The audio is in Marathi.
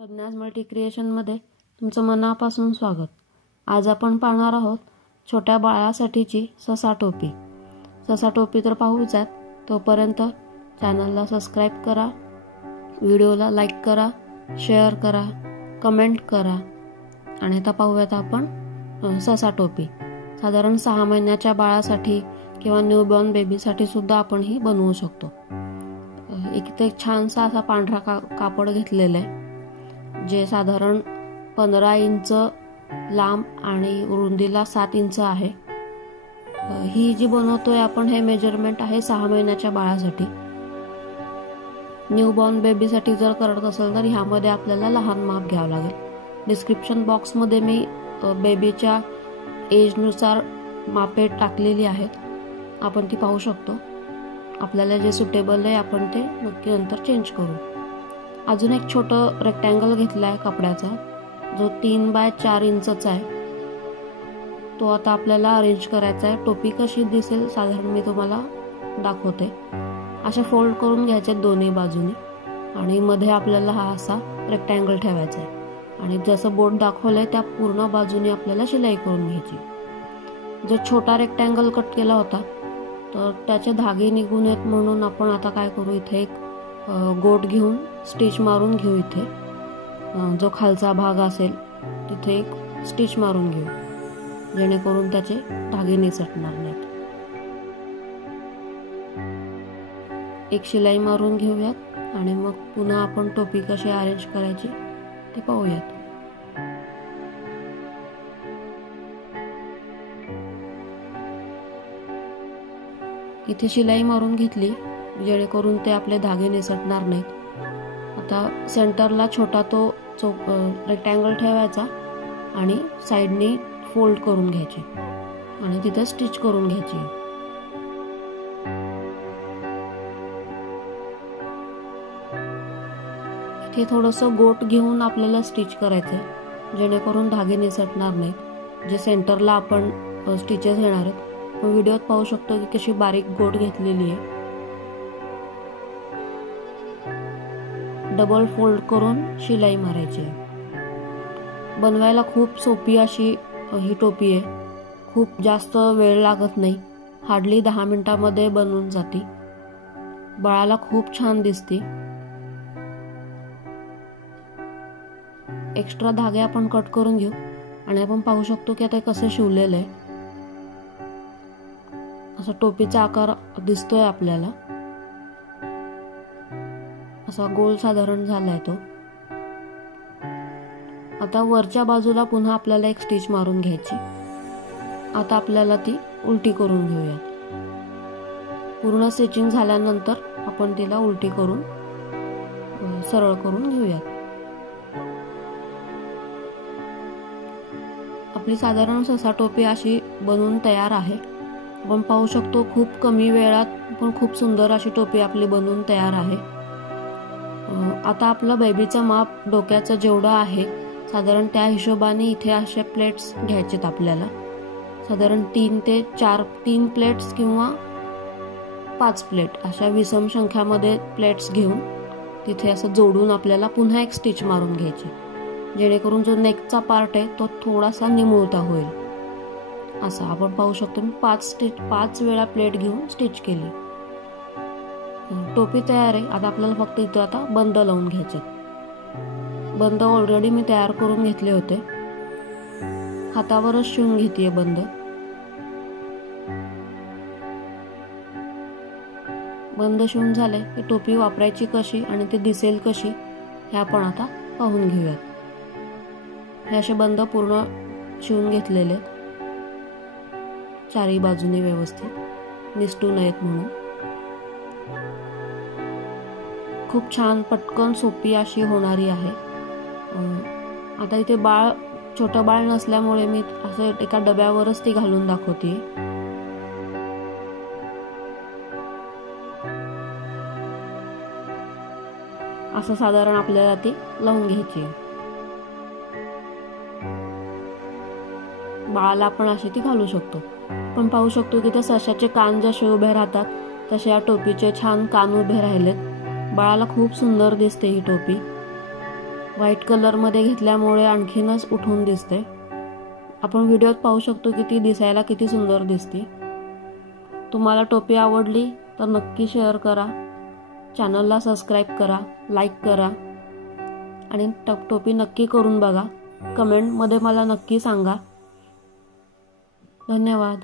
प्रज्ञास मल्टी क्रिएशनमध्ये तुमचं मनापासून स्वागत। आज आपण पाहणार आहोत छोट्या बाळासाठीची ससा टोपी। ससा टोपी तर पाहूच आहेत, तोपर्यंत चॅनलला सबस्क्राईब करा, व्हिडिओला लाईक करा, शेअर करा, कमेंट करा। आणि आता पाहूयात आपण ससा टोपी। साधारण 6 महिन्याच्या बाळासाठी किंवा न्यूबॉर्न बेबीसाठी सुद्धा आपण ही बनवू शकतो। इथे छानसा असा पांढरा कापड घेतलेला आहे, जे साधारण 15 इंच लांब आणि रुंदीला 7 इंच आहे। ही जी बनवतोय आपण हे मेजरमेंट आहे 6 महिन्याच्या बाळासाठी। न्यूबॉर्न बेबीसाठी जर करत असेल तर ह्यामध्ये आपल्याला लहान माप घ्यावं लागेल। डिस्क्रिप्शन बॉक्समध्ये मी बेबीच्या एजनुसार मापे टाकलेली आहेत, आपण ती पाहू शकतो। आपल्याला जे सुटेबल आहे आपण ते नक्की नंतर चेंज करू। अजून एक छोटं रेक्टँगल घेतला आहे कपड्याचा, जो 3 बाय 4 इंचचा आहे। तो आता आपल्याला अरेंज करायचा आहे। टोपी कशी दिसेल साधारण मी तुम्हाला दाखवते। अशा फोल्ड करून घ्यायचे दोन्ही बाजूनी आणि मध्ये आपल्याला हा असा रेक्टँगल ठेवायचा आहे आणि जसं बोट दाखवलंय त्या पूर्ण बाजूनी आपल्याला शिलाई करून घ्यायची। जो छोटा रेक्टँगल कट केला होता तर त्याचे धागे निघून येत म्हणून आपण आता काय करू, इथे एक गोट घेऊन स्टिच मारून घेऊ। इथे जो खालचा भाग असेल तिथे एक स्टिच मारून घेऊ, जेणेकरून त्याचे धागे निसटणार नाहीत। एक शिलाई मारून घेऊयात आणि मग पुन्हा आपण टोपी कशी अरेंज करायची ते पाहूयात। इथे शिलाई मारून घेतली, जेणेकरून ते आपले धागे निसटणार नाहीत। आता सेंटरला छोटा तो रेक्टँगल ठेवायचा आणि साइडनी फोल्ड करून घ्यायची आणि तिथे स्टिच करून घ्यायची। इथे थोडंसं गोट घेऊन आपल्याला स्टिच करायचंय, जेणेकरून धागे निसटणार नाहीत। जे सेंटरला आपण स्टिचेस घेणार आहेत व्हिडिओत पाहू शकतो की कशी बारीक गोट घेतलेली आहे। डबल फोल्ड करून शिलाई मारायची। बनवायला खूप सोपी अशी ही टोपी आहे, खूप जास्त वेळ लागत नाही, हार्डली 10 मिनिटांमध्ये बनवून जाते। बाळाला खूप छान दिसते। एक्स्ट्रा धागे आपण कट करून घेऊ आणि आपण पाहू शकतो की आता कसं शिवलेलं आहे। असा टोपीचा आकार दिसतोय आपल्याला, असा गोल साधारण झालाय तो। आता वरच्या बाजूला पुन्हा आपल्याला एक स्टिच मारून घ्यायची। आता आपल्याला ती उलटी करून घेऊयात। पूर्ण स्टिचिंग झाल्यानंतर आपण तिला उलटी करून सरळ करून घेऊयात। आपली साधारण ससा टोपी अशी बनवून तयार आहे। आपण पाहू शकतो खूप कमी वेळात पण खूप सुंदर अशी टोपी आपली बनवून तयार आहे। आता आपलं बेबीचं माप डोक्याचं जेवढं आहे साधारण त्या हिशोबाने इथे असे प्लेट्स घ्यायचेत आपल्याला। साधारण 3 प्लेट्स किंवा 5 प्लेट अशा विषम संख्यामध्ये प्लेट्स घेऊन तिथे असं जोडून आपल्याला पुन्हा एक स्टिच मारून घ्यायची, जेणेकरून जो नेकचा पार्ट आहे तो थोडासा निमुळता होईल। असं आपण पाहू शकतो मी 5 वेळा प्लेट घेऊन स्टिच केली। टोपी तयार आहे। आता आपल्याला फक्त इथं आता बंद लावून घ्यायचे। बंद ऑलरेडी मी तयार करून घेतले होते, हातावरच शिवून घेतेय बंद। बंद शिवून झाले की टोपी वापरायची कशी आणि ते दिसेल कशी हे आपण आता पाहून घेऊयात। हे असे बंद पूर्ण शिवून घेतलेले, चारही बाजूने व्यवस्थित निसटू नयेत म्हणून। खूप छान पटकन सोपी अशी होणारी आहे। आता इथे छोटं बाळ नसल्यामुळे मी असं एका डब्यावरच ती घालून दाखवते। असं साधारण आपल्याला ती लावून घ्यायची। बाळाला आपण अशी ती घालू शकतो। पण पाहू शकतो की त्या सशाचे कान जसे उभे राहतात तसे या टोपीचे छान कान उभे राहिलेत। बाळाला खूप सुंदर दिसते ही टोपी। व्हाईट कलरमध्ये घेतल्यामुळे आणखीनच उठून दिसते। आपण व्हिडिओत पाहू शकतो की ती दिसायला किती सुंदर दिसते। तुम्हाला टोपी आवडली तर नक्की शेअर करा, चॅनलला सबस्क्राईब करा, लाईक करा आणि टोपी नक्की करून बघा। कमेंटमध्ये मला नक्की सांगा। धन्यवाद।